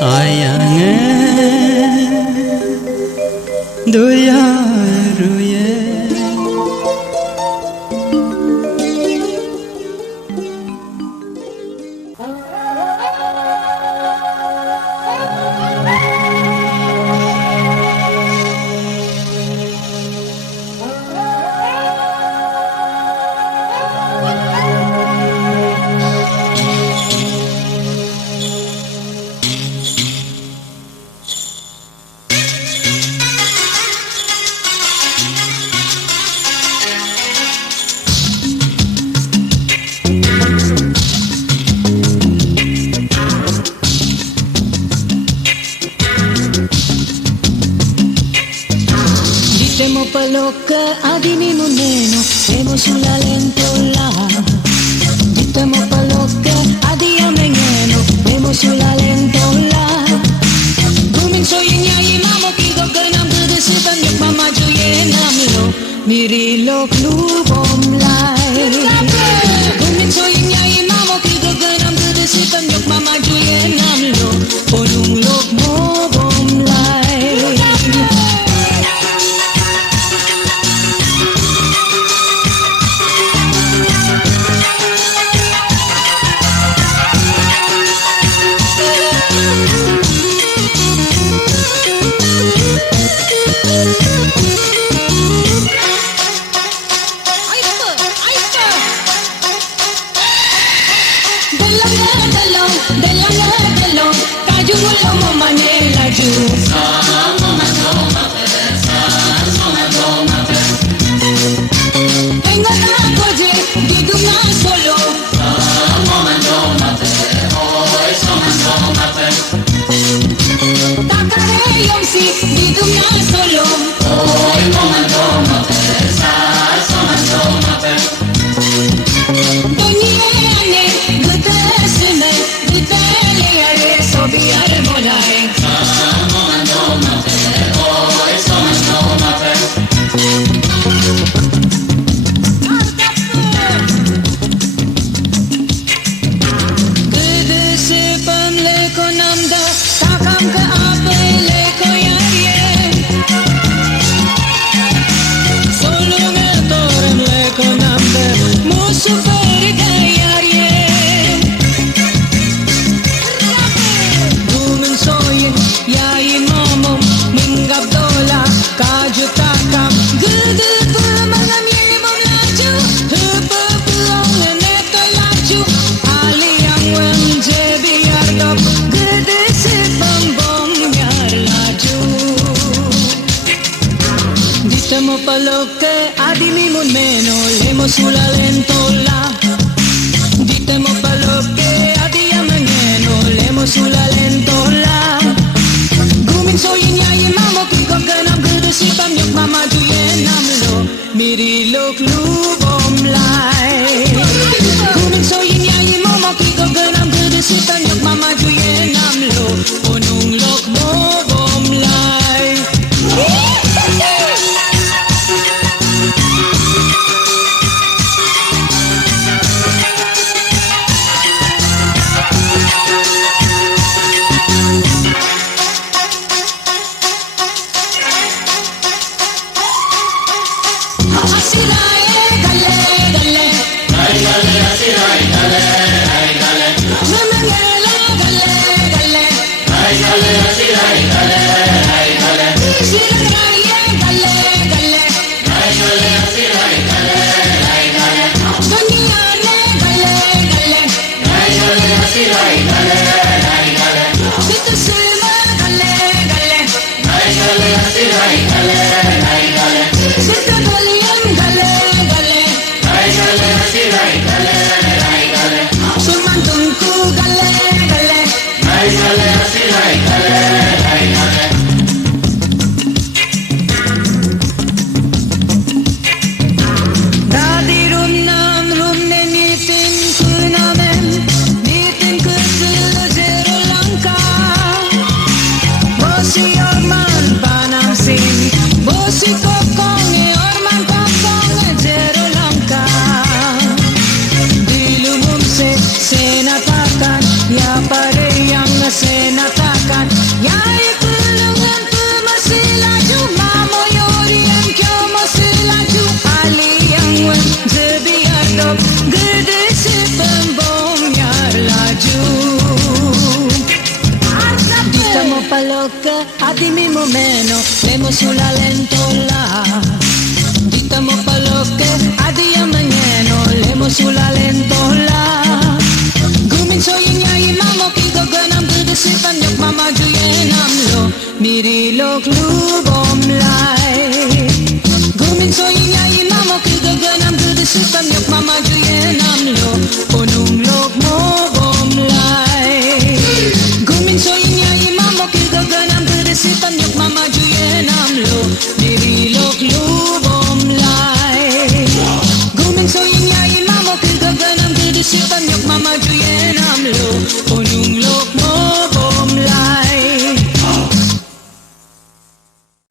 아양에 노야루에 Siamo palocca adimi muneno siamo sulla lentola Ditemo palocca adia mengeno siamo sulla lentola Guminso yinyai mamo kigo ganam kudu sipan yak mama juye namlo Mirilo klubom lai Guminso yinyai mamo kigo ganam kudu sipan yak mama juye namlo Ponung lok mo bom lai Delong, kaju mulo mo manela ju. Tengo na koje, didu na solo. Takare yomsi, didu na solo. Ditemo palocca adimi muneno lemo sulla lentola Ditemo palocca adia mengeno lemo sulla lentola Gumin so yinyai mamo kiko ganam kudu sipam yok mama juye namlo Mirilo klubom lai Gumin so yinyai mamo kiko ganam kudu sipam yok mama juye namlo Onung lok mo bom lai Senataka masyarakat. Yai pelungan masih laju, mamoyori yang kau masih laju. Ali yang wen sebiar dok, gede si pembom yar laju. Ditamo paloke, adimi momeno, lemo sulla lentola. Ditamo paloke, adia mangeno, lemo sulla lentola. Gumin soyin yai mamo kiko ganam gede si panyok mama juyenam lo, mirilok lubom la.